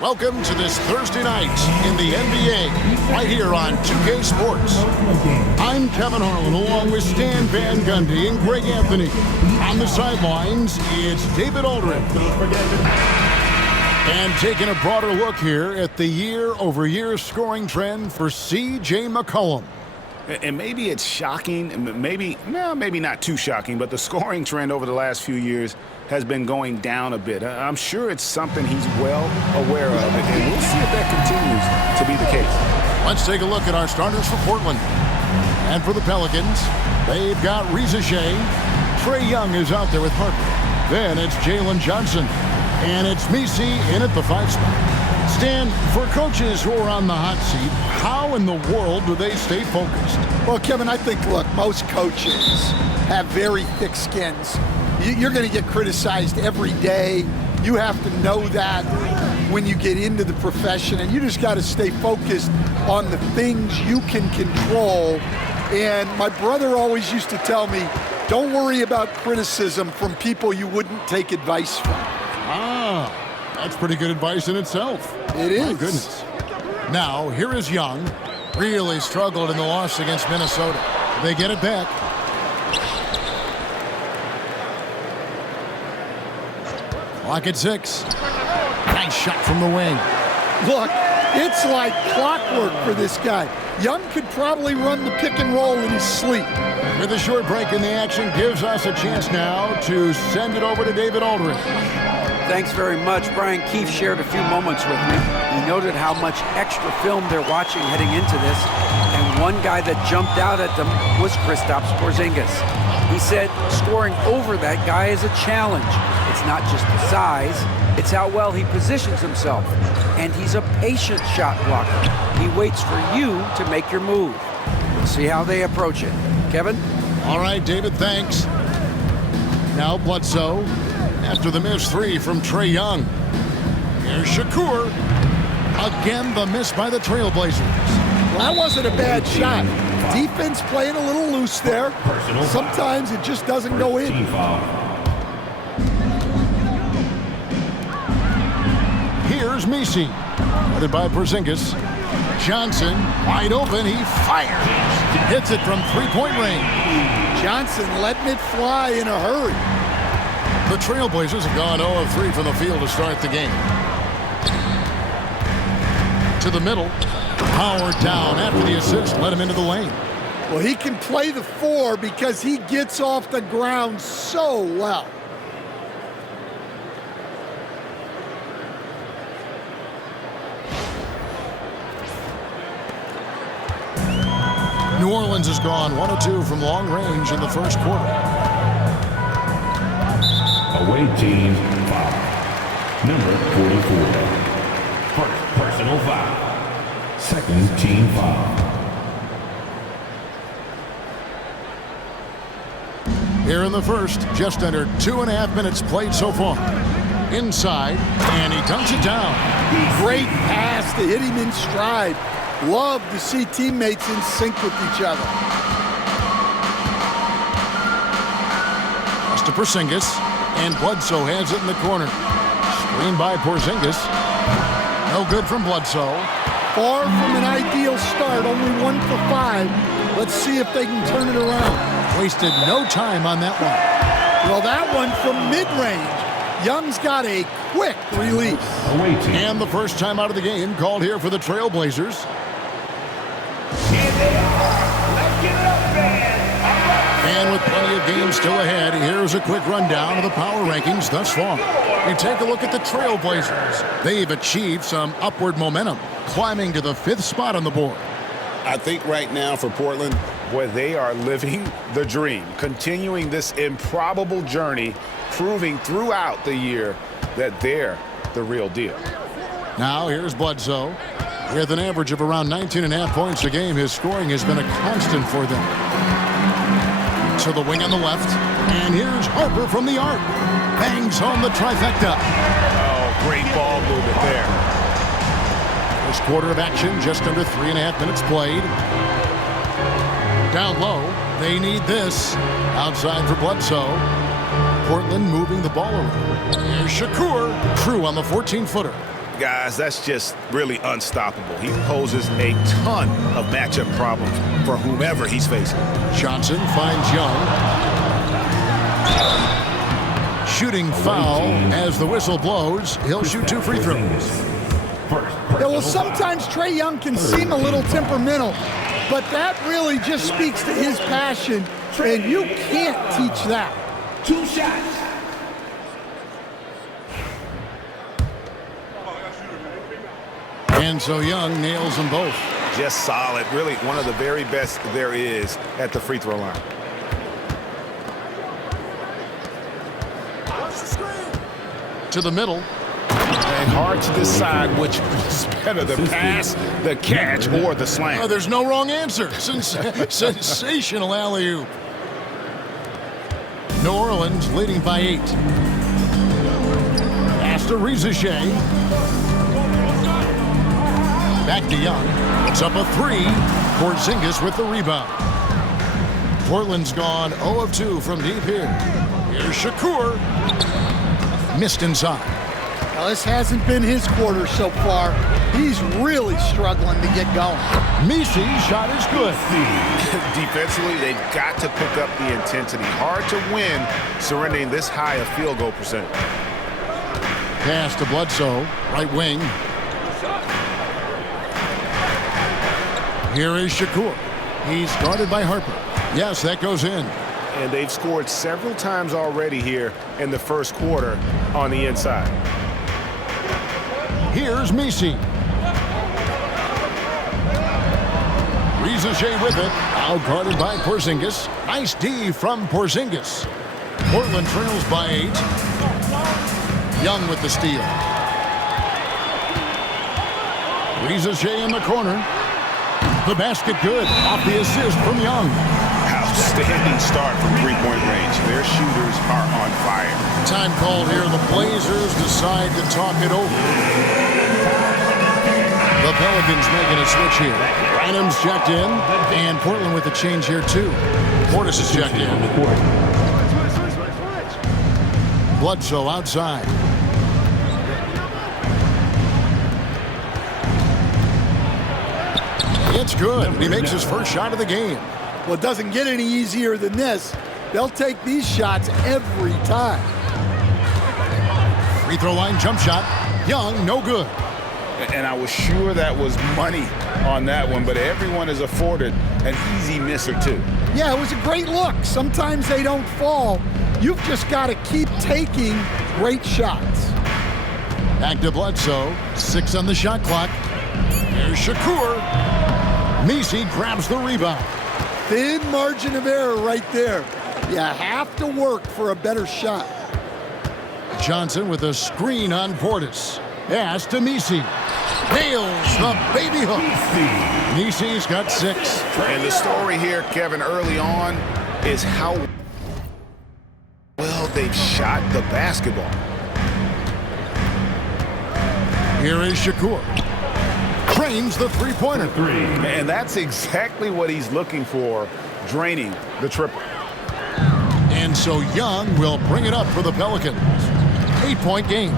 Welcome to this Thursday night in the NBA, right here on 2K Sports. I'm Kevin Harlan, along with Stan Van Gundy and Greg Anthony. On the sidelines, it's David Aldridge. And taking a broader look here at the year-over-year scoring trend for C.J. McCollum. And maybe it's shocking, maybe not too shocking, but the scoring trend over the last few years has been going down a bit. I'm sure it's something he's well aware of, and we'll see if that continues to be the case. Let's take a look at our starters for Portland. And for the Pelicans, they've got Reza Shea. TRAE Young is out there with HARPER. Then it's Jalen Johnson. And it's Messi in at the 5 spot. Stan, for coaches who are on the hot seat, how in the world do they stay focused? Well, Kevin, I think, look, most coaches have very thick skins. You're going to get criticized every day. You have to know that when you get into the profession, and you just got to stay focused on the things you can control. And my brother always used to tell me, don't worry about criticism from people you wouldn't take advice from. That's pretty good advice in itself. It is. My goodness. Now, here is Young. Really struggled in the loss against Minnesota. They get it back. Clock at 6. Nice shot from the wing. Look, it's like clockwork for this guy. Young could probably run the pick and roll in his sleep. With a short break in the action, gives us a chance now to send it over to David Aldridge. Thanks very much. Brian Keefe shared a few moments with me. He noted how much extra film they're watching heading into this, and one guy that jumped out at them was Kristaps Porzingis. He said scoring over that guy is a challenge. It's not just the size, it's how well he positions himself. And he's a patient shot blocker. He waits for you to make your move. We'll see how they approach it. Kevin? All right, David, thanks. Now Bledsoe. After the missed 3 from TRAE Young. Here's Shakur. Again, the miss by the Trailblazers. Well, that wasn't a bad shot. Defense playing a little loose there. Sometimes it just doesn't go in. Here's Messi. Guarded by Porzingis. Johnson, wide open. He fires. Hits it from three-point range. Johnson letting it fly in a hurry. The Trailblazers have gone 0 of 3 from the field to start the game. To the middle. Powered down after the assist. Let him into the lane. Well, he can play the 4 because he gets off the ground so well. New Orleans has gone 1 of 2 from long range in the first quarter. Away team foul. Number 44. First personal foul. Second team foul. Here in the first, just under 2.5 minutes played so far. Inside, and he dunks it down. Great pass to hit him in stride. Love to see teammates in sync with each other. Pass to Porzingis. And Bledsoe has it in the corner. Screen by Porzingis. No good from Bledsoe. Far from an ideal start, only 1 for 5. Let's see if they can turn it around. Wasted no time on that one. Well, that one from mid-range. Young's got a quick release. And the first time out of the game called here for the Trailblazers. Here they are. Let's get it up, man. And with plenty of games still ahead, here's a quick rundown of the power rankings thus far. We take a look at the Trailblazers. They've achieved some upward momentum, climbing to the 5th spot on the board. I think right now for Portland, boy, they are living the dream, continuing this improbable journey, proving throughout the year that they're the real deal. Now here's Bledsoe. With an average of around 19.5 points a game, his scoring has been a constant for them. To the wing on the left, and here's HARPER from the arc. Bangs home the trifecta. Oh, great ball movement there. First quarter of action, just under 3.5 minutes played. Down low, they need this. Outside for Bledsoe. Portland moving the ball around. Here's Shakur. True on the 14-footer. Guys, that's just really unstoppable. He poses a ton of matchup problems for whomever he's facing. Johnson finds Young. Shooting foul as the whistle blows. He'll shoot 2 free throws. Yeah, well, sometimes TRAE Young can seem a little temperamental, but that really just speaks to his passion, and you can't teach that. 2 shots. And so Young nails them both. Just solid. Really one of the very best there is at the free throw line. To the middle. And hard to decide which is better, the pass, the catch, or the slam. Oh, there's no wrong answer. Sensational alley-oop. New Orleans leading by 8. Pass to Rizachet. Back to Young. It's up a 3. Porzingis with the rebound. Portland's gone 0 of 2 from deep here. Here's Shakur. Missed inside. Now, this hasn't been his quarter so far. He's really struggling to get going. Misi's shot is good. Defensively, they've got to pick up the intensity. Hard to win surrendering this high a field goal percentage. Pass to Bledsoe, right wing. Here is Shakur. He's guarded by Harper. Yes, that goes in. And they've scored several times already here in the first quarter on the inside. Here's Misi. Rizachet with it. Now guarded by Porzingis. Nice D from Porzingis. Portland trails by 8. Young with the steal. Rizachet in the corner. The basket good. Off the assist from Young. Outstanding start from three-point range. Their shooters are on fire. Time called here. The Blazers decide to talk it over. The Pelicans making a switch here. Randham's checked in, and Portland with a change here too. Portis is checked in. Bledsoe outside. It's good. He makes his first shot of the game. Well, it doesn't get any easier than this. They'll take these shots every time. Free throw line jump shot. Young, no good. And I was sure that was money on that one, but everyone is afforded an easy miss or two. Yeah, it was a great look. Sometimes they don't fall. You've just got to keep taking great shots. Back to Bledsoe. 6 on the shot clock. Here's Shakur. Misi grabs the rebound. Thin margin of error right there. You have to work for a better shot. Johnson with a screen on Portis. Pass to Misi. Nails the baby hook. Misi's got 6. And the story here, Kevin, early on is how well they've shot the basketball. Here is Shakur. Drains the three-pointer. And that's exactly what he's looking for, draining the triple. And so Young will bring it up for the Pelicans. 8-point game.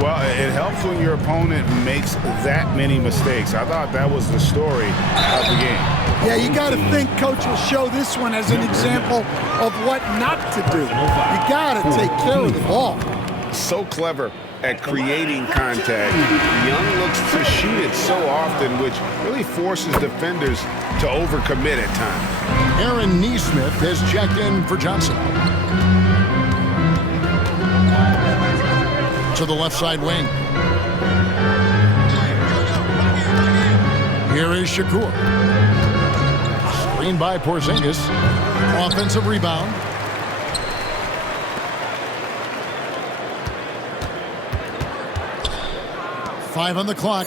Well, it helps when your opponent makes that many mistakes. I thought that was the story of the game. Yeah, you got to think coach will show this one as an example of what not to do. You got to take care of the ball. So clever at creating contact. Young looks to shoot it so often, which really forces defenders to overcommit at times. Aaron Nesmith has checked in for Johnson. To the left side wing. Here is Shakur. Screen by Porzingis. Offensive rebound. Five on the clock.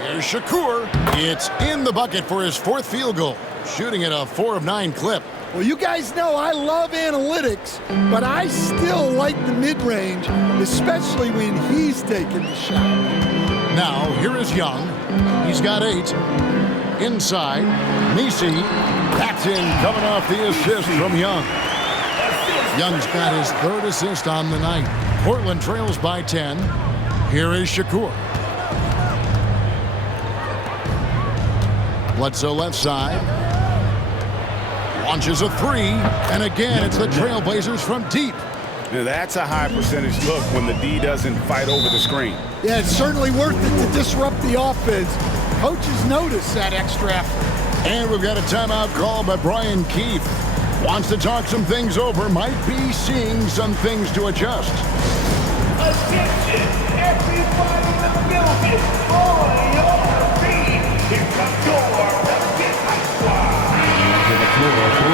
Here's Shakur. It's in the bucket for his 4th field goal. Shooting at a 4 of 9 clip. Well, you guys know I love analytics, but I still like the mid-range, especially when he's taking the shot. Now, here is Young. He's got 8. Inside, Misi. That's in, coming off the assist from Young. Young's got his 3rd assist on the night. Portland trails by 10. Here is Shakur. Bledsoe left side. Launches a three. And again, it's the Trailblazers from deep. Now that's a high percentage look when the D doesn't fight over the screen. Yeah, it's certainly worth it to disrupt the offense. Coaches notice that extra effort. And we've got a timeout call by Brian Keefe. Wants to talk some things over. Might be seeing some things to adjust. Attention, everybody in the building, on your feet. Here comes your Pelicans High Squad.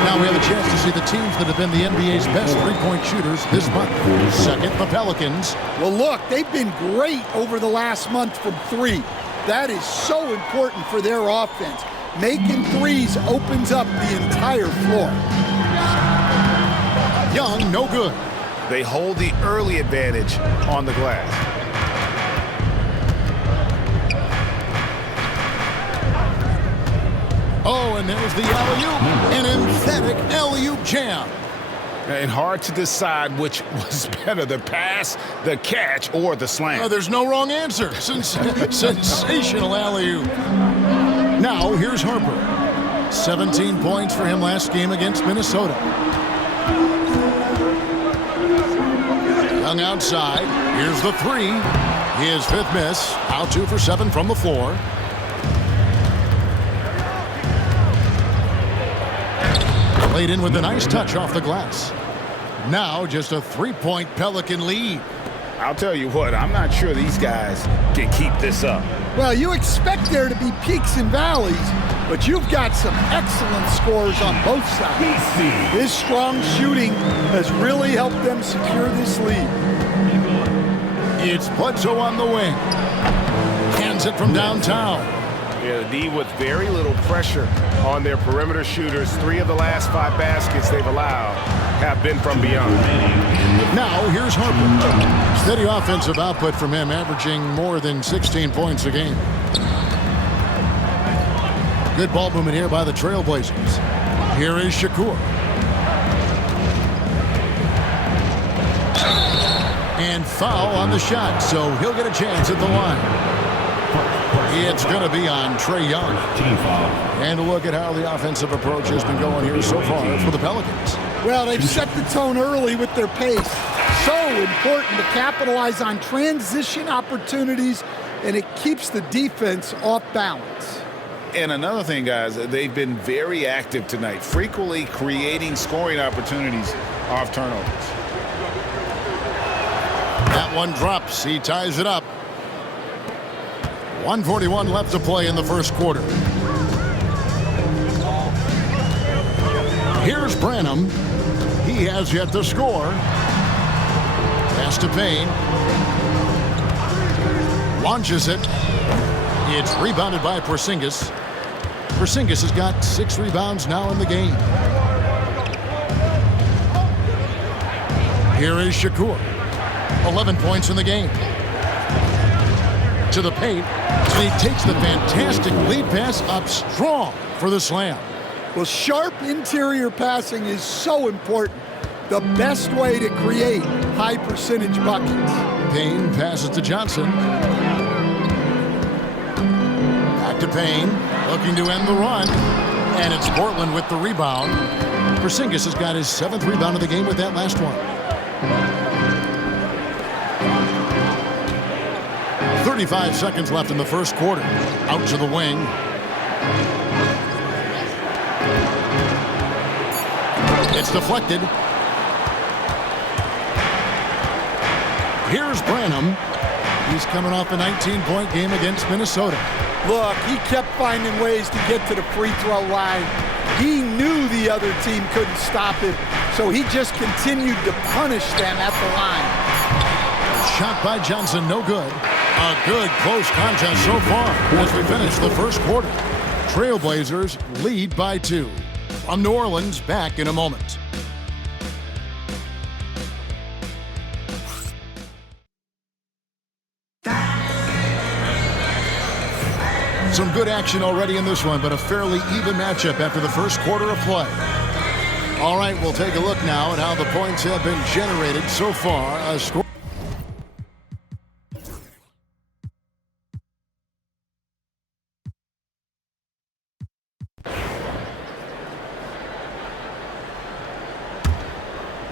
Now we have a chance to see the teams that have been the NBA's best three-point shooters this month. Second, the Pelicans. Well, look, they've been great over the last month from three. That is so important for their offense. Making threes opens up the entire floor. Young, no good. They hold the early advantage on the glass. Oh, and there's the alley-oop. An emphatic alley-oop jam. And hard to decide which was better, the pass, the catch, or the slam. Oh, there's no wrong answer. Sensational alley-oop. Now, here's Harper. 17 points for him last game against Minnesota. Young outside. Here's the three. His fifth miss. Now 2 for 7 from the floor. Played in with a nice touch off the glass. Now just a three-point Pelican lead. I'll tell you what, I'm not sure these guys can keep this up. Well, you expect there to be peaks and valleys, but you've got some excellent scores on both sides. This strong shooting has really helped them secure this lead. It's Bledsoe on the wing. Hands it from downtown. Yeah, the D with very little pressure on their perimeter shooters. 3 of the last 5 baskets they've allowed have been from beyond. Now here's Harper. Steady offensive output from him, averaging more than 16 points a game. Good ball movement here by the Trailblazers. Here is Shakur. And foul on the shot, so he'll get a chance at the line. It's going to be on TRAE Young. And a look at how the offensive approach has been going here so far for the Pelicans. Well, they've set the tone early with their pace. So important to capitalize on transition opportunities, and it keeps the defense off balance. And another thing, guys, they've been very active tonight, frequently creating scoring opportunities off turnovers. That one drops. He ties it up. 1:41 left to play in the first quarter. Here's Branham. He has yet to score. Pass to Payne. Launches it. It's rebounded by Porzingis. Porzingis has got 6 rebounds now in the game. Here is Shakur. 11 points in the game. To the paint. And he takes the fantastic lead pass up strong for the slam. Well, sharp interior passing is so important. The best way to create high percentage buckets. Payne passes to Johnson. Back to Payne. Looking to end the run. And it's Portland with the rebound. Porzingis has got his 7th rebound of the game with that last one. 35 seconds left in the first quarter. Out to the wing. It's deflected. Here's Branham. He's coming off a 19-point game against Minnesota. Look, he kept finding ways to get to the free throw line. He knew the other team couldn't stop him, so he just continued to punish them at the line. Shot by Johnson, no good. A good close contest so far as we finish the first quarter. Trailblazers lead by 2. From New Orleans, back in a moment. Some good action already in this one, but a fairly even matchup after the first quarter of play. All right, we'll take a look now at how the points have been generated so far. A score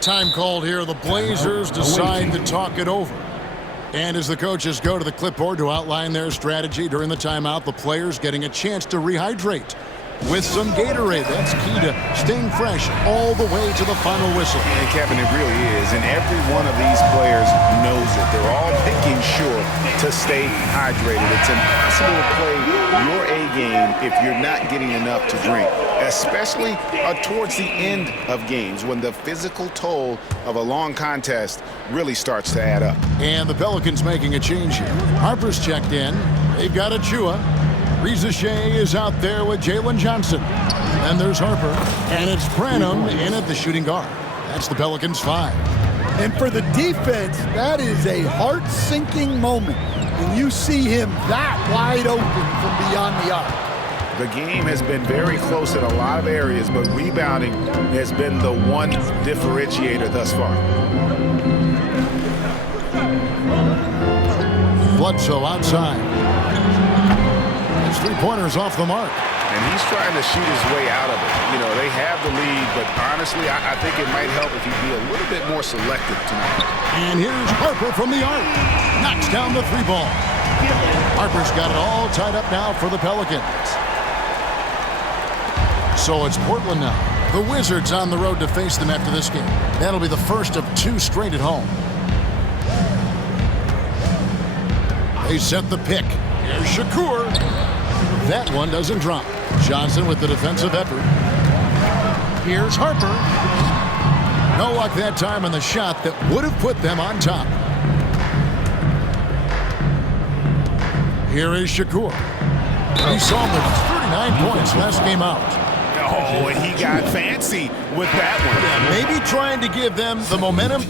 Time called here. The Blazers decide to talk it over. And as the coaches go to the clipboard to outline their strategy during the timeout, the players getting a chance to rehydrate with some Gatorade. That's key to staying fresh all the way to the final whistle. And Kevin, it really is. And every one of these players knows it. They're all making sure to stay hydrated. It's impossible to play your A game if you're not getting enough to drink, especially towards the end of games when the physical toll of a long contest really starts to add up. And the Pelicans making a change here. Harper's checked in. They've got Achua. Rizachet is out there with Jalen Johnson. And there's Harper. And it's Branham in at the shooting guard. That's the Pelicans 5. And for the defense, that is a heart-sinking moment when you see him that wide open from beyond the arc. The game has been very close in a lot of areas, but rebounding has been the one differentiator thus far. Bledsoe outside. His three-pointer's off the mark. And he's trying to shoot his way out of it. You know, they have the lead, but honestly, I think it might help if he'd be a little bit more selective tonight. And here's Harper from the arc. Knocks down the three ball. Harper's got it all tied up now for the Pelicans. So it's Portland now. The Wizards on the road to face them after this game. That'll be the first of 2 straight at home. They set the pick. Here's Shakur. That one doesn't drop. Johnson with the defensive effort. Here's Harper. No luck that time on the shot that would have put them on top. Here is Shakur. He saw him with 39 points last game out. Oh, and he got fancy with that one. Yeah, maybe trying to give them the momentum.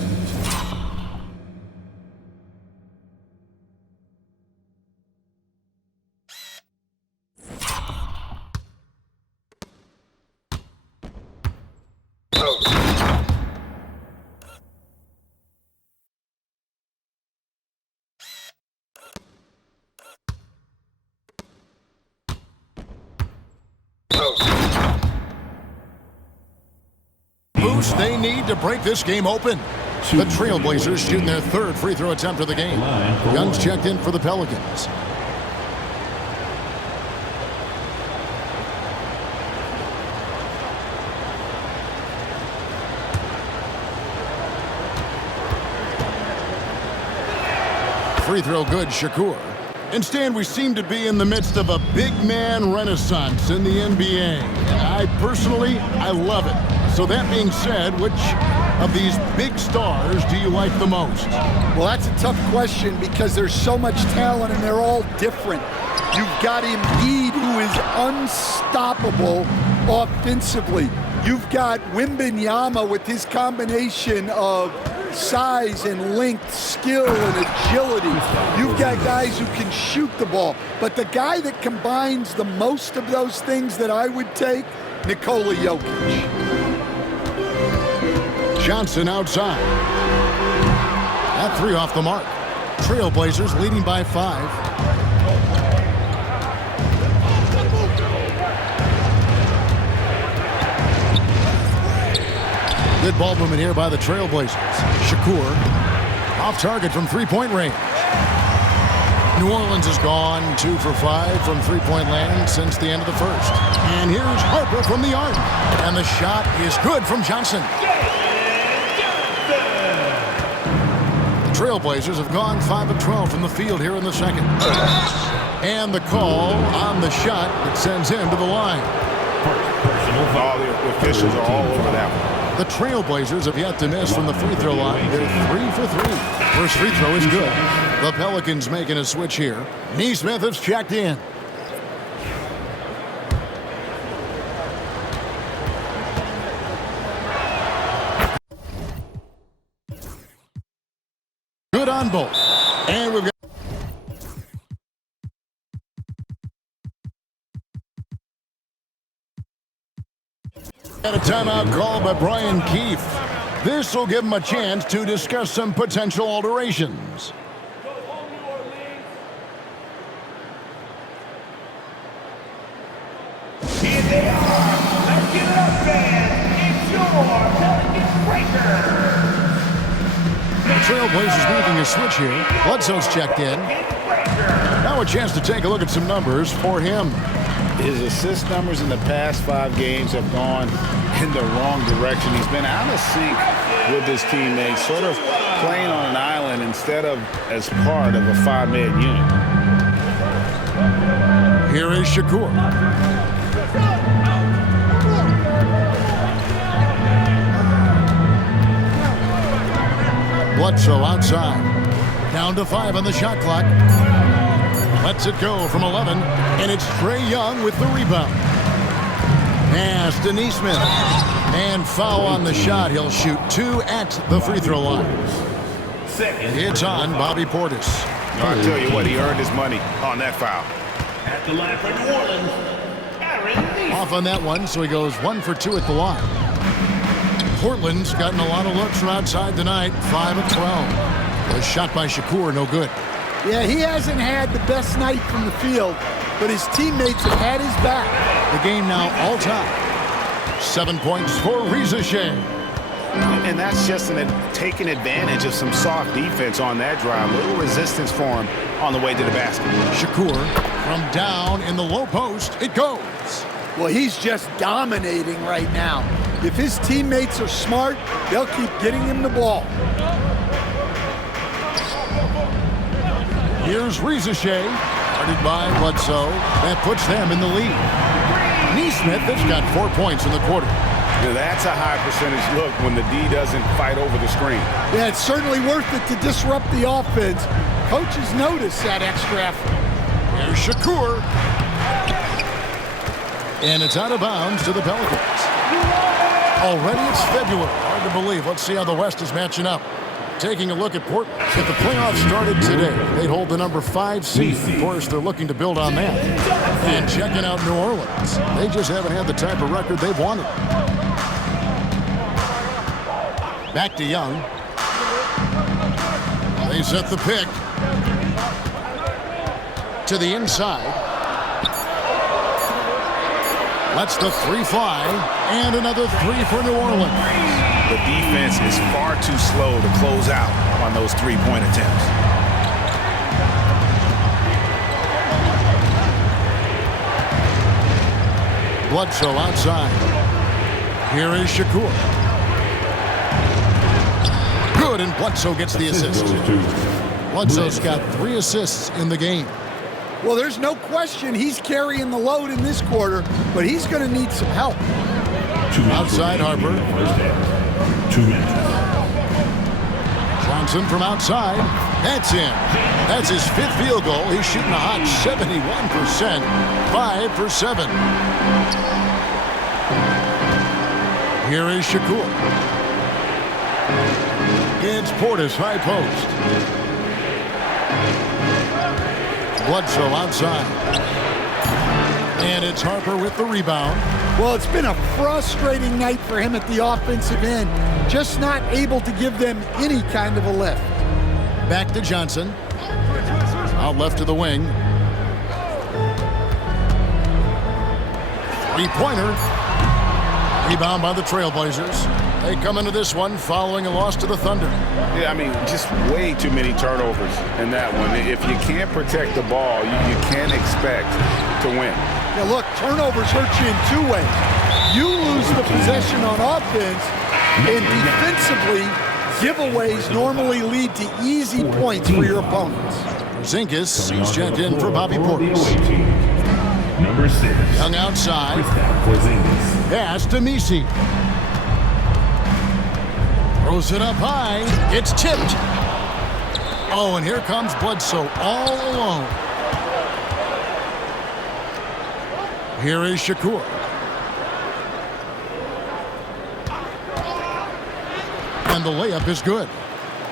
Boost they need to break this game open. The Trailblazers shooting their 3rd free throw attempt of the game. Young's checked in for the Pelicans. Free throw good, Shakur. Instead, we seem to be in the midst of a big man renaissance in the NBA. I love it. So that being said, which of these big stars do you like the most? Well, that's a tough question because there's so much talent and they're all different. You've got Embiid, who is unstoppable offensively. You've got Wembanyama with his combination of size and length, skill and agility. You've got guys who can shoot the ball. But the guy that combines the most of those things that I would take, Nikola Jokic. Johnson outside. That 3 off the mark. Trailblazers leading by 5. Good ball movement here by the Trailblazers. Shakur off target from three-point range. New Orleans has gone 2 for 5 from three-point land since the end of the first. And here's Harper from the arc. And the shot is good from Johnson. The Trailblazers have gone 5 of 12 from the field here in the second. And the call on the shot that sends him to the line. All the officials are all over that one. The Trailblazers have yet to miss from the free throw line. They're 3 for 3. First free throw is good. The Pelicans making a switch here. Neesmith has checked in. Good on both. And we've got a timeout called by Brian Keefe. This will give him a chance to discuss some potential alterations. Here they are. Let's give it up, fans. It's your Pelicans Trailblazers making a switch here. Bledsoe's checked in. Now a chance to take a look at some numbers for him. His assist numbers in the past 5 games have gone in the wrong direction. He's been out of sync with his teammates, sort of playing on an island instead of as part of a 5-man unit. Here is Shakur. Bledsoe outside. Down to 5 on the shot clock. Lets it go from 11, and it's Trae Young with the rebound. Pass to Neesmith. And foul on the shot. He'll shoot 2 at the free throw line. It's on Bobby Portis. I'll tell you what, he earned his money on that foul. At the line for New Orleans, Aaron. Off on that one, so he goes 1 for 2 at the line. Portland's gotten a lot of looks from outside tonight, 5 of 12. A shot by Shakur, no good. Yeah, he hasn't had the best night from the field, but his teammates have had his back. The game now all time. 7 points for Reza Shea. And that's just taking advantage of some soft defense on that drive. Little resistance for him on the way to the basket. Shakur from down in the low post. It goes. Well, he's just dominating right now. If his teammates are smart, they'll keep getting him the ball. Here's Reza Shea, guarded by Bledsoe. That puts them in the lead. Neesmith has got 4 points in the quarter. Now that's a high percentage look when the D doesn't fight over the screen. Yeah, it's certainly worth it to disrupt the offense. Coaches notice that extra effort. Here's Shakur. And it's out of bounds to the Pelicans. Already it's February. Hard to believe. Let's see how the West is matching up. Taking a look at Portland. If the playoffs started today, they'd hold the number 5 seed. Of course, they're looking to build on that. And checking out New Orleans. They just haven't had the type of record they've wanted. Back to Young. They set the pick. To the inside. Lets the 3 fly. And another 3 for New Orleans. The defense is far too slow to close out on those 3-point attempts. Bledsoe outside. Here is Shakur. Good, and Bledsoe gets the assist. Bledsoe's got 3 assists in the game. Well, there's no question he's carrying the load in this quarter, but he's going to need some help. Outside Harper. 2 minutes. Johnson from outside. That's in. That's his 5th field goal. He's shooting a hot 71%. 5 for 7. Here is Shakur. It's Portis, high post. Bledsoe outside. And it's Harper with the rebound. Well, it's been a frustrating night for him at the offensive end. Just not able to give them any kind of a lift. Back to Johnson. Out left to the wing. 3-pointer. Rebound by the Trailblazers. They come into this one following a loss to the Thunder. Yeah, I mean, just way too many turnovers in that one. If you can't protect the ball, you can't expect to win. Now look, turnovers hurt you in 2 ways. You lose the possession on offense, and defensively, giveaways normally lead to easy points for your opponents. Porzingis, he's checked in for Bobby Portis. Number 6. Young outside. Porzingis. Pass to Misi. Throws it up high. It's tipped. Oh, and here comes Bledsoe all alone. Here is Shakur. And the layup is good.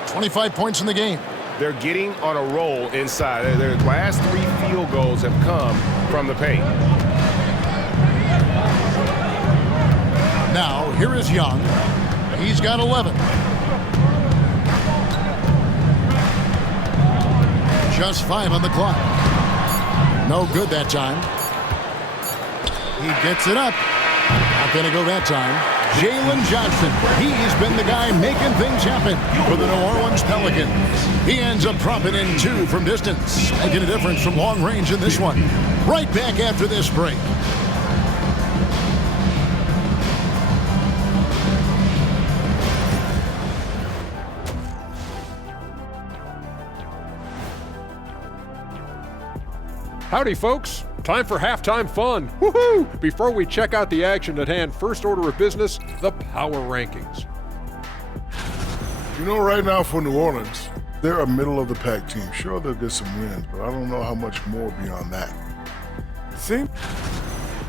25 points in the game. They're getting on a roll inside. Their last 3 field goals have come from the paint. Now, here is Young. He's got 11. Just 5 on the clock. No good that time. He gets it up. Not going to go that time. Jalen Johnson. He's been the guy making things happen for the New Orleans Pelicans. He ends up dropping in 2 from distance, making a difference from long range in this one. Right back after this break. Howdy, folks. Time for halftime fun. Woohoo! Before we check out the action at hand, first order of business, the power rankings. You know, right now for New Orleans, they're a middle-of-the-pack team. Sure, they'll get some wins, but I don't know how much more beyond that. See?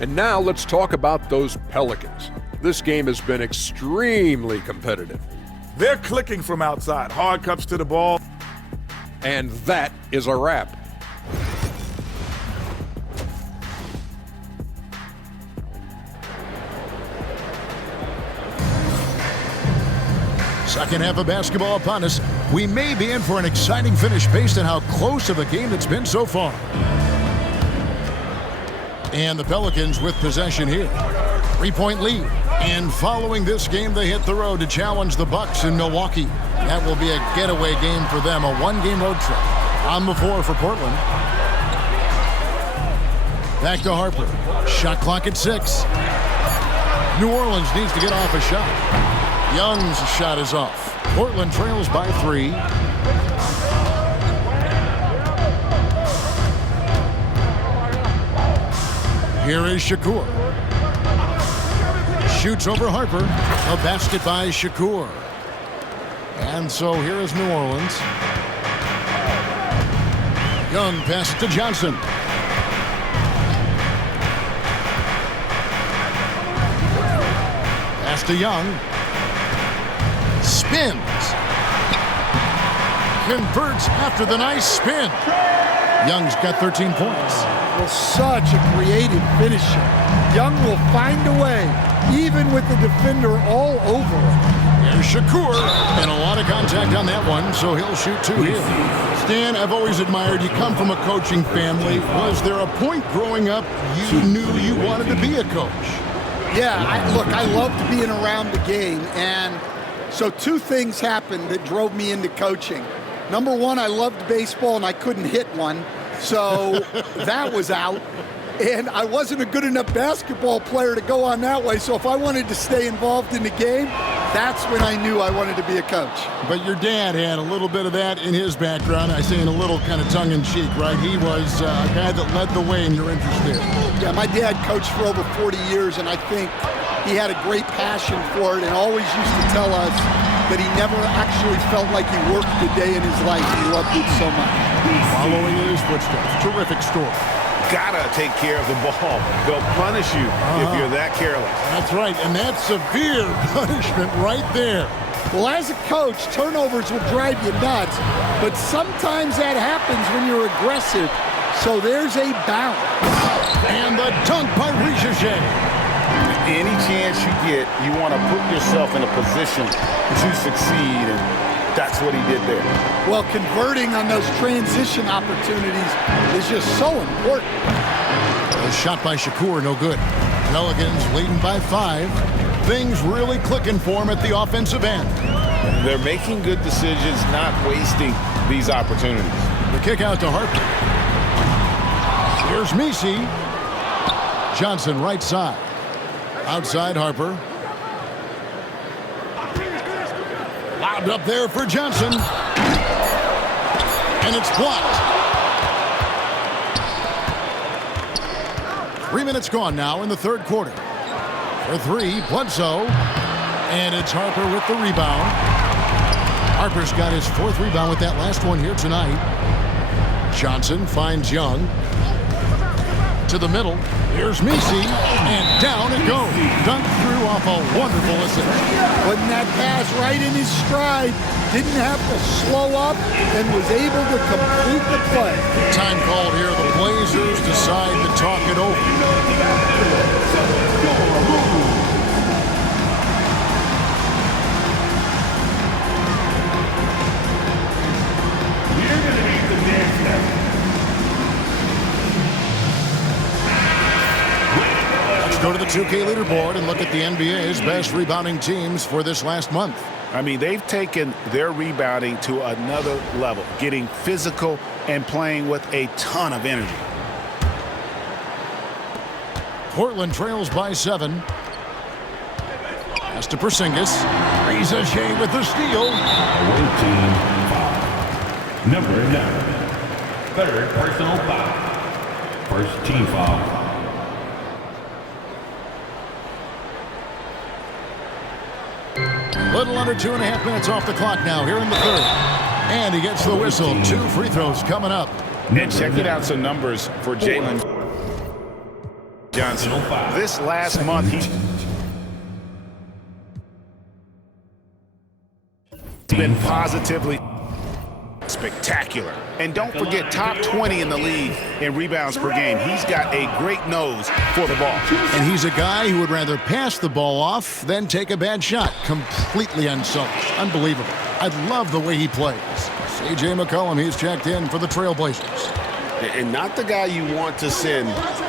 And now let's talk about those Pelicans. This game has been extremely competitive. They're clicking from outside. Hard cuts to the ball. And that is a wrap. Second half of basketball upon us. We may be in for an exciting finish based on how close of a game it's been so far. And the Pelicans with possession here. 3-point lead. And following this game, they hit the road to challenge the Bucks in Milwaukee. That will be a getaway game for them, a one-game road trip. On the floor for Portland. Back to Harper. Shot clock at 6. New Orleans needs to get off a shot. Young's shot is off. Portland trails by 3. Here is Shakur. Shoots over Harper. A basket by Shakur. And so here is New Orleans. Young pass to Johnson. Pass to Young. Spins. Converts after the nice spin. Young's got 13 points. Well, such a creative finisher. Young will find a way, even with the defender all over him. There's Shakur, and a lot of contact on that one, so he'll shoot 2 here. Stan, I've always admired you. Come from a coaching family. Was there a point growing up you knew you wanted to be a coach? Yeah, I loved being around the game, and so 2 things happened that drove me into coaching. Number 1, I loved baseball and I couldn't hit one, so that was out. And I wasn't a good enough basketball player to go on that way, so if I wanted to stay involved in the game, that's when I knew I wanted to be a coach. But your dad had a little bit of that in his background. I say in a little kind of tongue-in-cheek, right? He was a guy that led the way in your interest there. Yeah, my dad coached for over 40 years, and I think he had a great passion for it and always used to tell us that he never actually felt like he worked a day in his life. He loved it so much. Following in his footsteps. Terrific story. Gotta take care of the ball. They'll punish you if you're that careless. That's right, and that's severe punishment right there. Well, as a coach, turnovers will drive you nuts, but sometimes that happens when you're aggressive. So there's a bounce. And the dunk by Ricochet. Any chance you get, you want to put yourself in a position to succeed, and that's what he did there. Well, converting on those transition opportunities is just so important. A shot by Shakur, no good. Pelicans leading by 5. Things really clicking for him at the offensive end. They're making good decisions, not wasting these opportunities. The kick out to Harper. Here's Messi. Johnson right side. Outside Harper. Lobbed up there for Johnson. And it's blocked. 3 minutes gone now in the third quarter. For 3, Bledsoe. And it's Harper with the rebound. Harper's got his 4th rebound with that last one here tonight. Johnson finds Young. To the middle. Here's Messi. And down it goes. Dunked through off a wonderful assist. Putting that pass right in his stride. Didn't have to slow up and was able to complete the play. Time called here. The Blazers decide to talk it over. You're going to need some dance steps. go to the 2K leaderboard and look at the NBA's best rebounding teams for this last month. I mean, they've taken their rebounding to another level, getting physical and playing with a ton of energy. Portland trails by 7. Pass to Porzingis. Risacher with the steal. Away team foul. Number 9. Third personal foul. First team foul. Little under 2.5 minutes off the clock now here in the third. And he gets the whistle. 2 free throws coming up. And checking out some numbers for Jalen Johnson. This last month, he's been positively spectacular. And don't forget, top 20 in the league in rebounds per game. He's got a great nose for the ball. And he's a guy who would rather pass the ball off than take a bad shot. Completely unselfish. Unbelievable. I love the way he plays. C.J. McCollum, he's checked in for the Trailblazers. And not the guy you want to send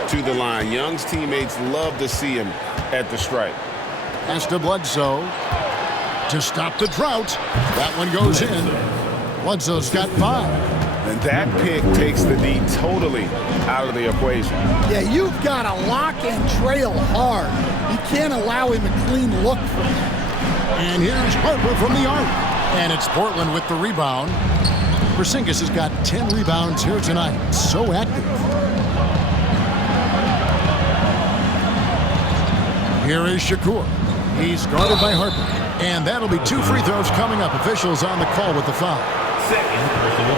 to the line. Young's teammates love to see him at the stripe. Pass to Bledsoe to stop the drought. That one goes in. Bledsoe's got 5. And that pick takes the D totally out of the equation. Yeah, you've got to lock and trail hard. You can't allow him a clean look from him. And here's Harper from the arc. And it's Portland with the rebound. Porzingis has got 10 rebounds here tonight. So active. Here is Shakur. He's guarded by Harper. And that'll be 2 free throws coming up. Officials on the call with the foul.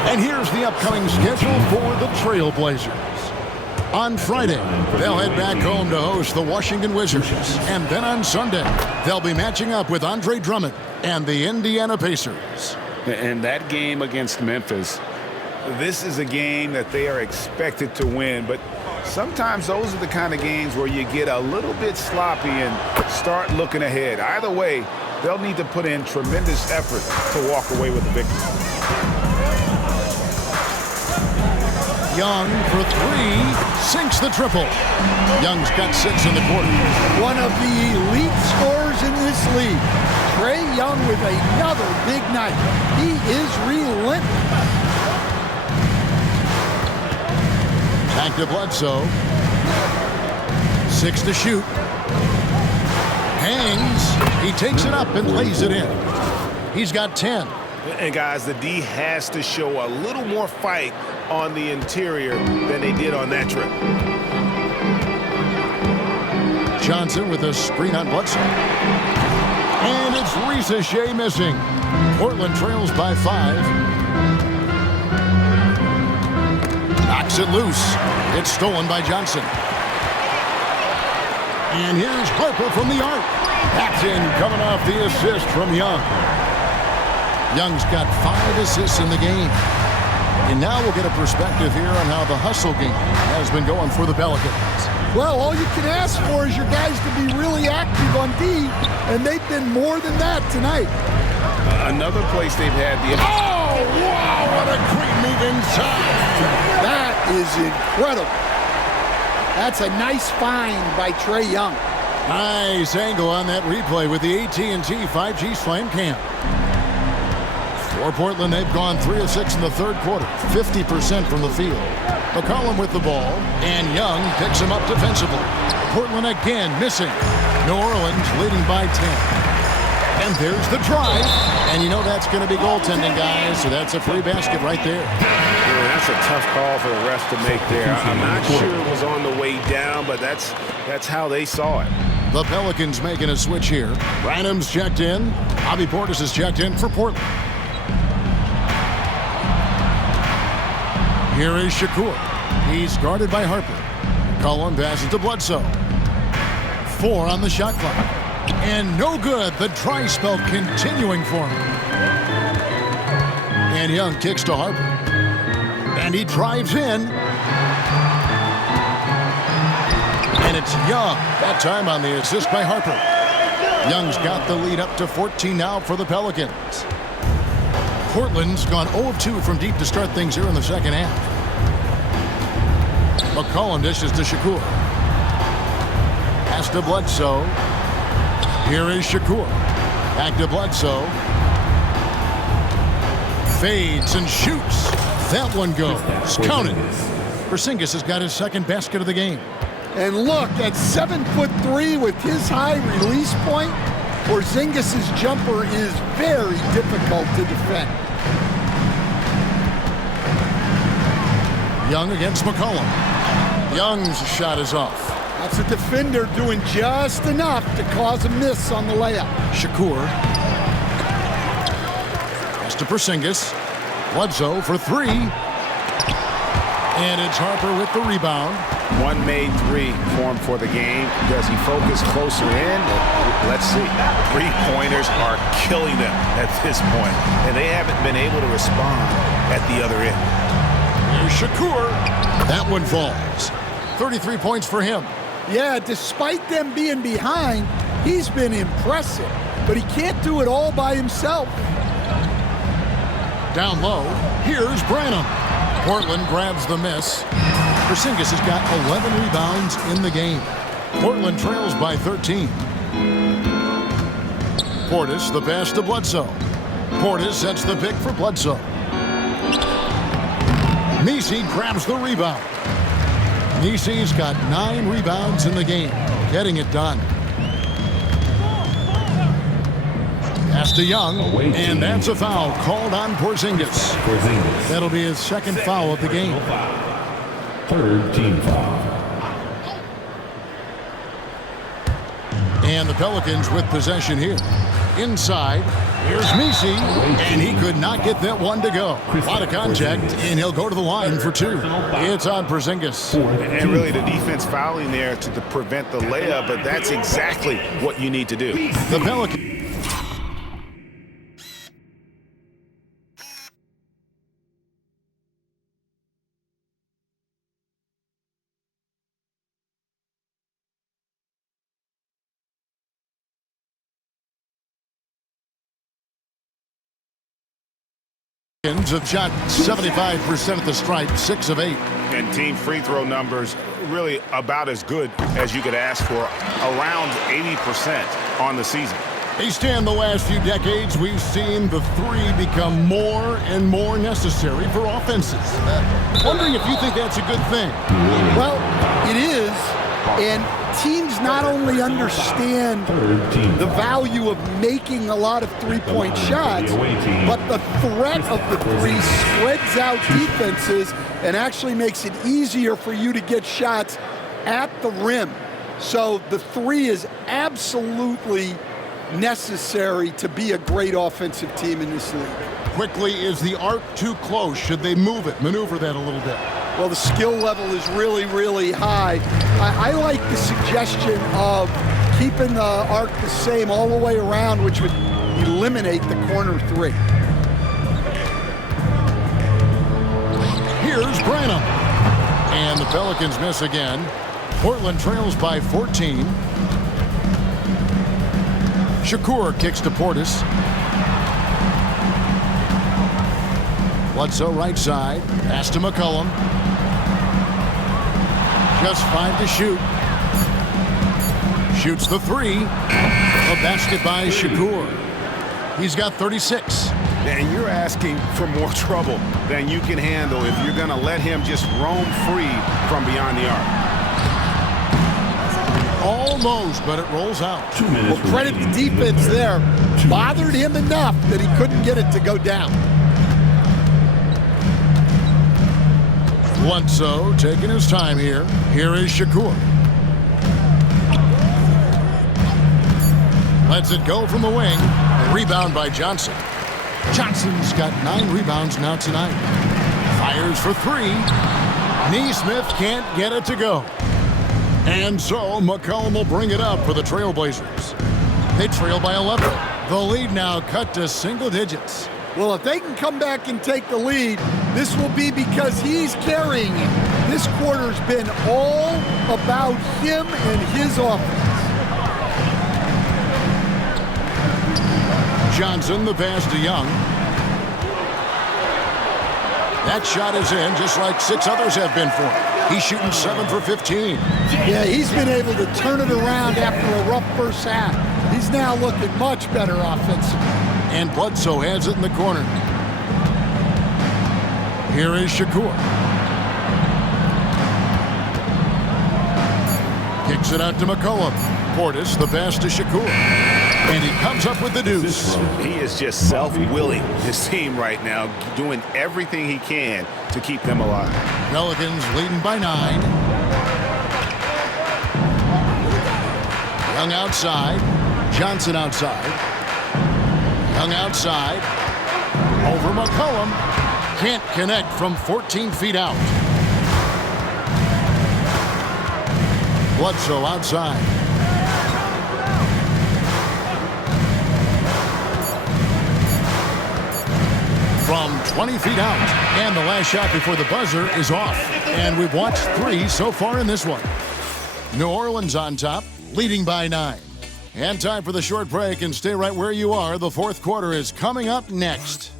And here's the upcoming schedule for the Trailblazers. On Friday, they'll head back home to host the Washington Wizards. And then on Sunday, they'll be matching up with Andre Drummond and the Indiana Pacers. And that game against Memphis, this is a game that they are expected to win. But sometimes those are the kind of games where you get a little bit sloppy and start looking ahead. Either way, they'll need to put in tremendous effort to walk away with the victory. Young for 3, sinks the triple. Young's got 6 in the quarter. One of the elite scorers in this league. Trae Young with another big night. He is relentless. Back to Bledsoe. 6 to shoot. Hangs. He takes it up and lays it in. He's got 10. And guys, the D has to show a little more fight on the interior than they did on that trip. Johnson with a screen on Bledsoe. And it's Risacher missing. Portland trails by 5. Knocks it loose. It's stolen by Johnson. And here's Harper from the arc. That's in, coming off the assist from Young. Young's got 5 assists in the game. And now we'll get a perspective here on how the hustle game has been going for the Pelicans. Well, all you can ask for is your guys to be really active on D, and they've been more than that tonight. Another place they've had the... Oh, wow, what a great move inside. That is incredible. That's a nice find by Trae Young. Nice angle on that replay with the AT&T 5G Slam Cam. For Portland, they've gone 3 of 6 in the third quarter, 50% from the field. McCollum with the ball, and Young picks him up defensively. Portland again missing. New Orleans leading by 10. And there's the drive. And you know that's going to be goaltending, guys, so that's a free basket right there. Yeah, that's a tough call for the refs to make there. I'm not sure it was on the way down, but that's how they saw it. The Pelicans making a switch here. Branham's checked in. Bobby Portis is checked in for Portland. Here is Shakur. He's guarded by Harper. Cullen passes to Bledsoe. 4 on the shot clock. And no good. The dry spell continuing for him. And Young kicks to Harper. And he drives in. And it's Young. That time on the assist by Harper. Young's got the lead up to 14 now for the Pelicans. Portland's gone 0 of 2 from deep to start things here in the second half. McCollum dishes to Shakur. Pass to Bledsoe. Here is Shakur. Back to Bledsoe. Fades and shoots. That one goes. Counted. Porzingis has got his second basket of the game. And look, at 7'3" with his high release point, Porzingis' jumper is very difficult to defend. Young against McCollum. Young's shot is off. That's a defender doing just enough to cause a miss on the layup. Shakur. Pass to Porzingis. Bledsoe for three. And it's Harper with the rebound. One made three for him for the game. Does he focus closer in? Let's see. Three-pointers are killing them at this point, and they haven't been able to respond at the other end. Here's Shakur. That one falls. 33 points for him. Yeah, despite them being behind, he's been impressive, but he can't do it all by himself. Down low, here's Branham. Portland grabs the miss. Porzingis has got 11 rebounds in the game. Portland trails by 13. Portis, the pass to Bledsoe. Portis sets the pick for Bledsoe. Messi grabs the rebound. Messi's got 9 rebounds in the game, getting it done. Pass to Young, and that's a foul called on Porzingis. That'll be his second foul of the game. Third team foul. And the Pelicans with possession here. Inside, here's Messi, and he could not get that one to go. A lot of contact, and he'll go to the line for two. It's on Porzingis. And really the defense fouling there to prevent the layup, but that's exactly what you need to do. The Pelicans. Have shot 75% at the stripe, 6 of 8. And team free throw numbers really about as good as you could ask for, around 80% on the season. East End, the last few decades, we've seen the three become more and more necessary for offenses. Wondering if you think that's a good thing. Well, it is, and teams not only understand the value of making a lot of three-point shots, but the threat of the three spreads out defenses and actually makes it easier for you to get shots at the rim. So the three is absolutely necessary to be a great offensive team in this league. Quickly, is the arc too close? Should they move it, maneuver that a little bit? Well, the skill level is really, really high. I like the suggestion of keeping the arc the same all the way around, which would eliminate the corner three. Here's Branham. And the Pelicans miss again. Portland trails by 14. Shakur kicks to Portis. Bledsoe right side. Pass to McCollum. Just 5 to shoot. Shoots the three. A basket by Shakur. He's got 36. And you're asking for more trouble than you can handle if you're going to let him just roam free from beyond the arc. Almost, but it rolls out. 2 minutes. Well, credit the defense there. Bothered him enough that he couldn't get it to go down. Bledsoe taking his time here. Here is Shakur. Lets it go from the wing. A rebound by Johnson. Johnson's got 9 rebounds now tonight. Fires for 3. Neesmith can't get it to go. And so McCollum will bring it up for the Trailblazers. They trail by 11. The lead now cut to single digits. Well, if they can come back and take the lead, this will be because he's carrying it. This quarter's been all about him and his offense. Johnson, the pass to Young. That shot is in, just like 6 others have been for him. He's shooting 7 for 15. Yeah, he's been able to turn it around after a rough first half. He's now looking much better offensively. And Bledsoe has it in the corner. Here is Shakur. Kicks it out to McCollum. Portis, the pass to Shakur. And he comes up with the deuce. He is just self-willing, his team right now, doing everything he can to keep them alive. Pelicans leading by 9. Young outside. Johnson outside. Young outside. Over McCollum. Can't connect from 14 feet out. Bledsoe outside. From 20 feet out. And the last shot before the buzzer is off. And we've watched 3 so far in this one. New Orleans on top, leading by 9. And time for the short break, and stay right where you are. The fourth quarter is coming up next.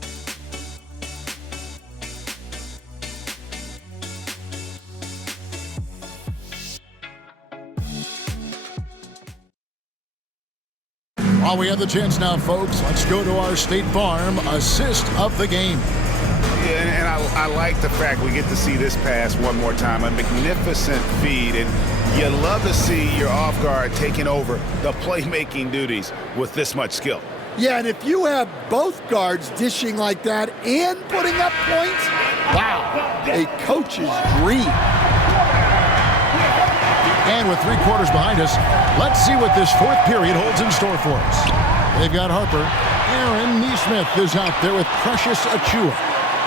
While we have the chance now, folks, let's go to our State Farm assist of the game. Yeah, and I like the fact we get to see this pass one more time. A magnificent feed, and you love to see your off guard taking over the playmaking duties with this much skill. Yeah, and if you have both guards dishing like that and putting up points, wow, a coach's dream. And with 3 quarters behind us, let's see what this fourth period holds in store for us. They've got Harper. Aaron Neesmith is out there with Precious Achua.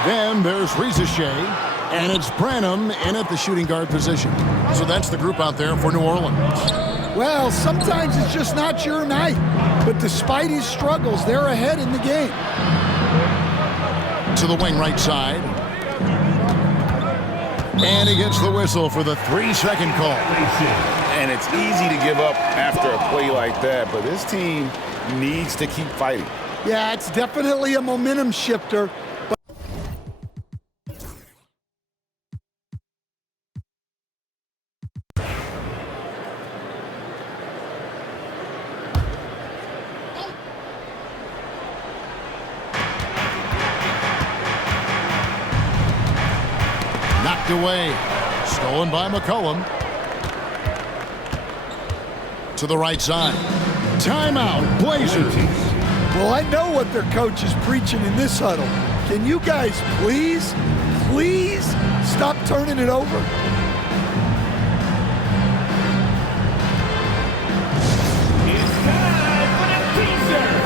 Then there's Reza Shea, and it's Branham in at the shooting guard position. So that's the group out there for New Orleans. Well, sometimes it's just not your night. But despite his struggles, they're ahead in the game. To the wing right side. And he gets the whistle for the 3-second call. And it's easy to give up after a play like that, but this team needs to keep fighting. Yeah, it's definitely a momentum shifter. Knocked away. Stolen by McCollum. To the right side. Timeout, Blazers. Well, I know what their coach is preaching in this huddle. Can you guys please stop turning it over? It's time for the teaser.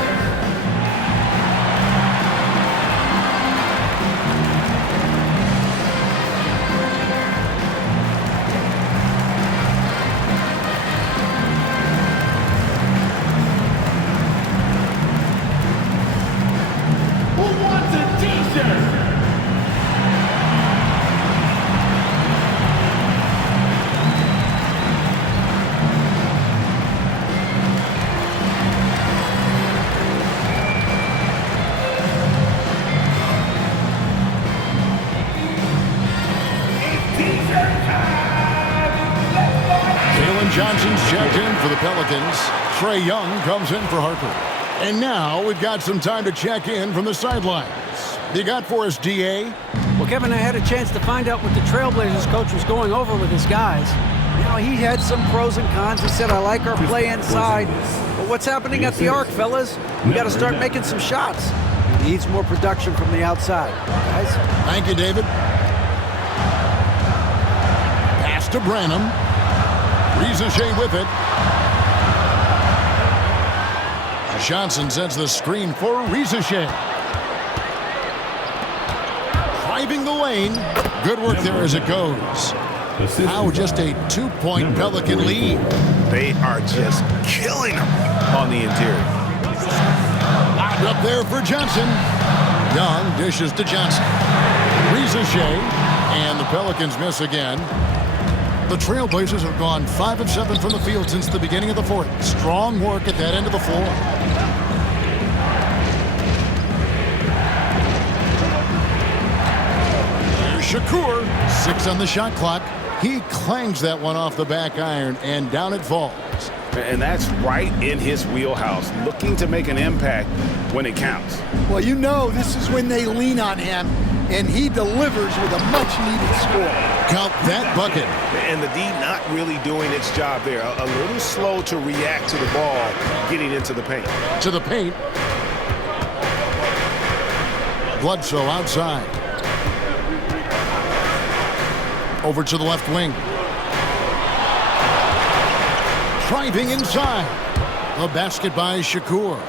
Johnson's checked in for the Pelicans. TRAE Young comes in for Harper. And now we've got some time to check in from the sidelines. You got for us, DA? Well, Kevin, I had a chance to find out what the Trailblazers coach was going over with his guys. You know, he had some pros and cons. He said, I like our play inside. But what's happening at the arc, fellas? We got to start making some shots. He needs more production from the outside. Guys? Thank you, David. Pass to Branham. Reza Shea with it. Johnson sends the screen for Reza Shea. Driving the lane. Good work there as it goes. Now just a 2-point Pelican lead. They are just killing them on the interior. Locked up there for Johnson. Young dishes to Johnson. Reza Shea. And the Pelicans miss again. The Trailblazers have gone 5 of 7 from the field since the beginning of the fourth. Strong work at that end of the floor. There's Shakur. 6 on the shot clock. He clangs that one off the back iron, and down it falls. And that's right in his wheelhouse, looking to make an impact when it counts. Well, you know this is when they lean on him, and he delivers with a much-needed score. Count that bucket. And the D not really doing its job there. A little slow to react to the ball getting into the paint. To the paint. Bledsoe outside. Over to the left wing. Driving inside. A basket by Shakur.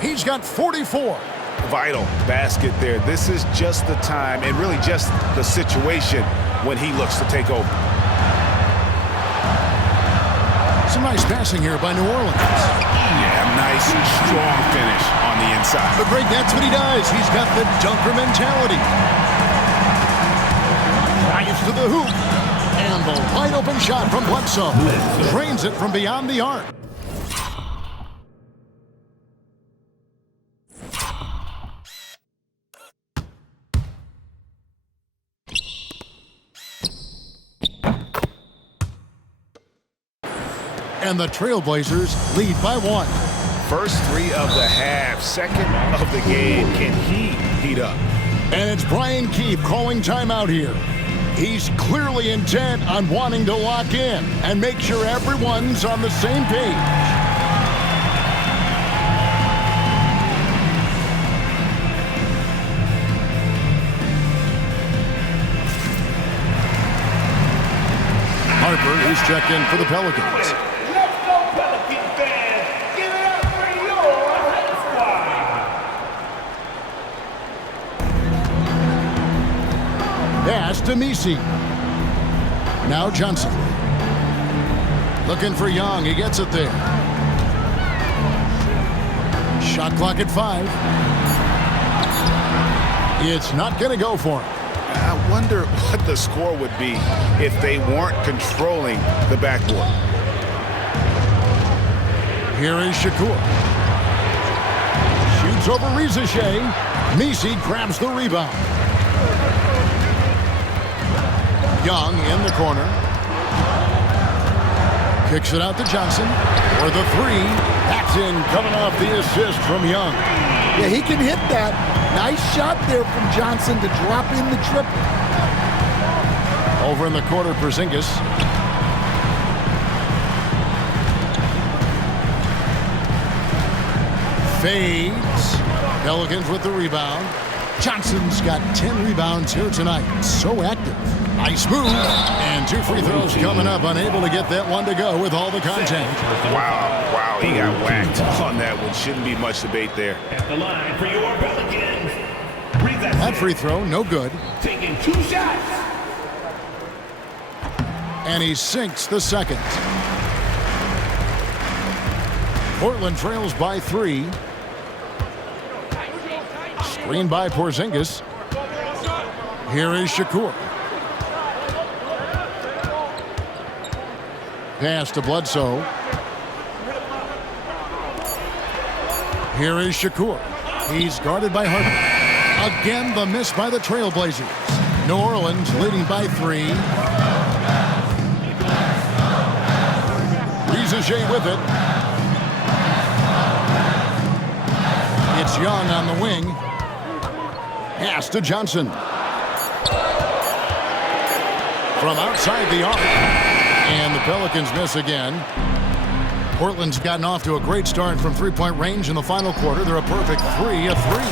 He's got 44. Vital basket there. This is just the time and really just the situation when he looks to take over. Some nice passing here by New Orleans. Yeah, nice, strong finish on the inside. But Greg, that's what he does. He's got the dunker mentality. Drives to the hoop. And the wide open shot from Bledsoe. Drains it from beyond the arc. And the Trailblazers lead by 1. First 3 of the half, second of the game. Can he heat up? And it's Brian Keefe calling timeout here. He's clearly intent on wanting to lock in and make sure everyone's on the same page. Harper is checked in for the Pelicans. Let's go, Pelican fans! Give it up for your high squad! Pass to Misi. Now Johnson. Looking for Young. He gets it there. Shot clock at 5. It's not going to go for him. I wonder what the score would be if they weren't controlling the backboard. Here is Shakur. Shoots over Rizachet. Misi grabs the rebound. Young in the corner. Kicks it out to Johnson for the 3. That's in, coming off the assist from Young. Yeah, he can hit that. Nice shot there from Johnson to drop in the triple. Over in the corner, Porzingis. Fades. Pelicans with the rebound. Johnson's got 10 rebounds here tonight. So active. Nice move. And 2 free throws coming up. Unable to get that one to go with all the contact. Wow, he got whacked on that one. Shouldn't be much debate there. At the line for your Pelicans. That free throw, no good. Taking 2 shots. And he sinks the second. Portland trails by 3. Screen by Porzingis. Here is Shakur. Pass to Bledsoe. Here is Shakur. He's guarded by Harper. Again, the miss by the Trailblazers. New Orleans leading by 3. Rizachet with it. It's Young on the wing. Pass to Johnson. From outside the arc. And the Pelicans miss again. Portland's gotten off to a great start from three-point range in the final quarter. They're a perfect 3 of 3.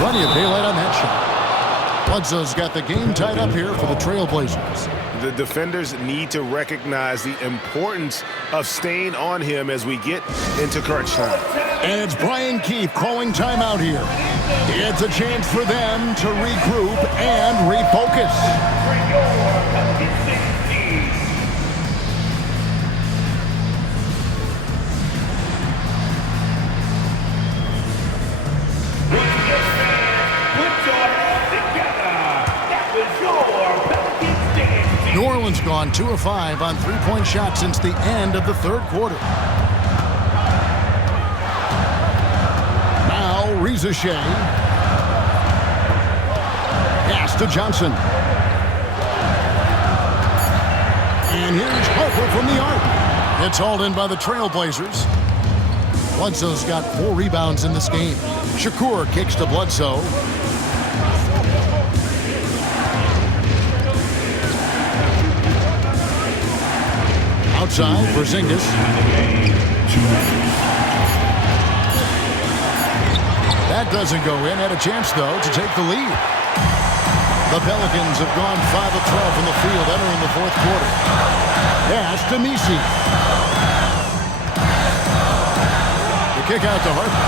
Plenty of daylight on that shot. Bledsoe's got the game tied up here for the Trailblazers. The defenders need to recognize the importance of staying on him as we get into crunch time. And it's Brian Keefe calling timeout here. It's a chance for them to regroup and refocus. Maryland's gone 2 of 5 on three-point shots since the end of the third quarter. Now Rizachet. Pass to Johnson. And here's Harper from the arc. It's hauled in by the Trailblazers. Bledsoe's got 4 rebounds in this game. Shakur kicks to Bledsoe. Outside for Porzingis. That doesn't go in. Had a chance, though, to take the lead. The Pelicans have gone 5 of 12 from the field entering the fourth quarter. Pass to Misi. The kick out to Harper.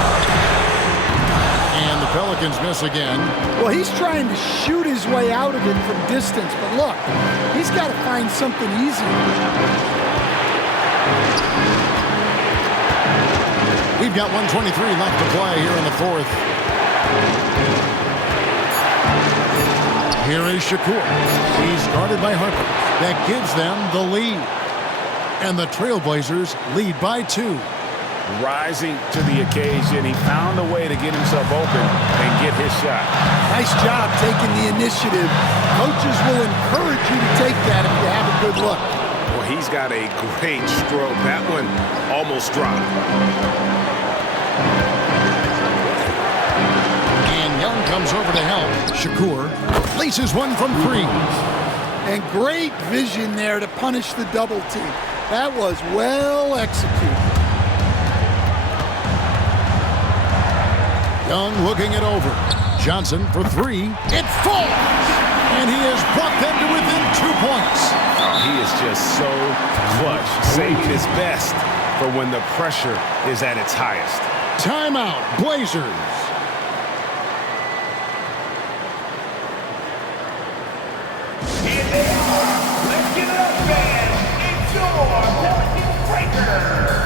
And the Pelicans miss again. Well, he's trying to shoot his way out of it from distance, but look, he's got to find something easier. We've got 1:23 left to play here in the fourth. Here is Shakur. He's guarded by Harper. That gives them the lead. And the Trailblazers lead by 2. Rising to the occasion, he found a way to get himself open and get his shot. Nice job taking the initiative. Coaches will encourage you to take that if you have a good look. Well, he's got a great stroke. That one almost dropped. And Young comes over to help. Shakur places one from 3. And great vision there to punish the double team. That was well executed. Young looking it over. Johnson for 3. It falls! And he has brought them to within 2 points. Oh, he is just so clutch, saving his best for when the pressure is at its highest. Timeout, Blazers. Here they are. Let's give it up, fans. It's your Pelicans Breaker.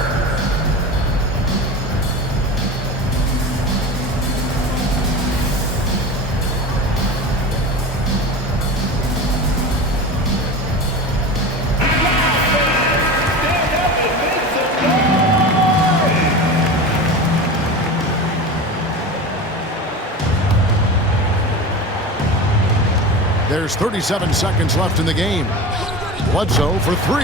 There's 37 seconds left in the game. Bledsoe for 3.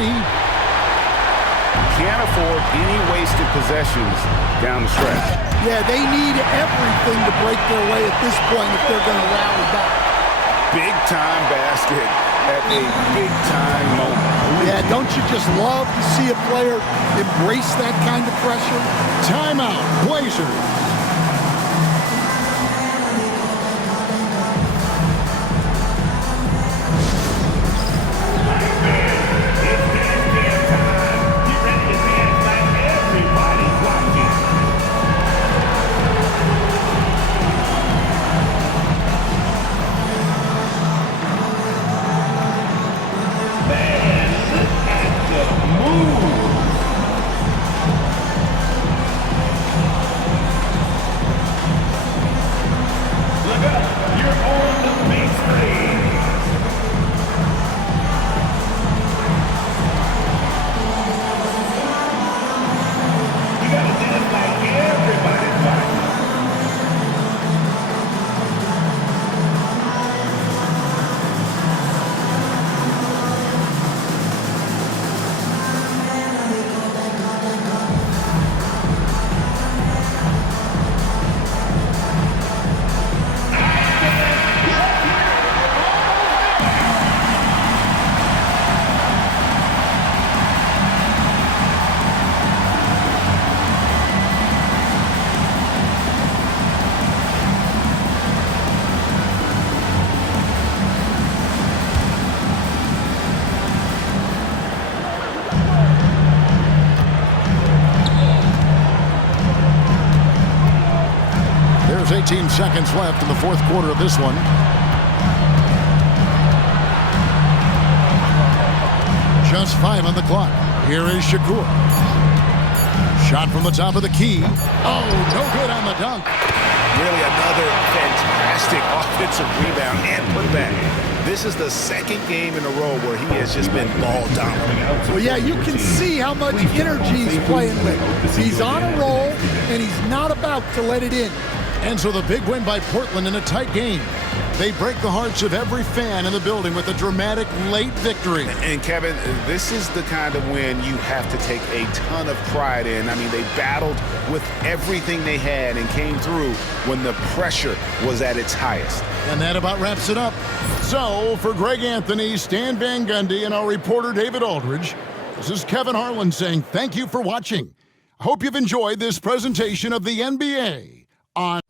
Can't afford any wasted possessions down the stretch. Yeah, they need everything to break their way at this point if they're going to rally back. Big-time basket at a big-time moment. Yeah, don't you just love to see a player embrace that kind of pressure? Timeout, Blazers. There's 18 seconds left in the fourth quarter of this one. Just 5 on the clock. Here is Shakur. Shot from the top of the key. Oh, no good on the dunk. Really another fantastic fantastic offensive rebound and putback. This is the second game in a row where he has just been ball dominant. Well, yeah, you can see how much energy he's playing with. He's on a roll, and he's not about to let it in. And so the big win by Portland in a tight game. They break the hearts of every fan in the building with a dramatic late victory. And Kevin, this is the kind of win you have to take a ton of pride in. I mean, they battled with everything they had and came through when the pressure was at its highest. And that about wraps it up. So, for Greg Anthony, Stan Van Gundy, and our reporter David Aldridge, this is Kevin Harlan saying thank you for watching. I hope you've enjoyed this presentation of the NBA on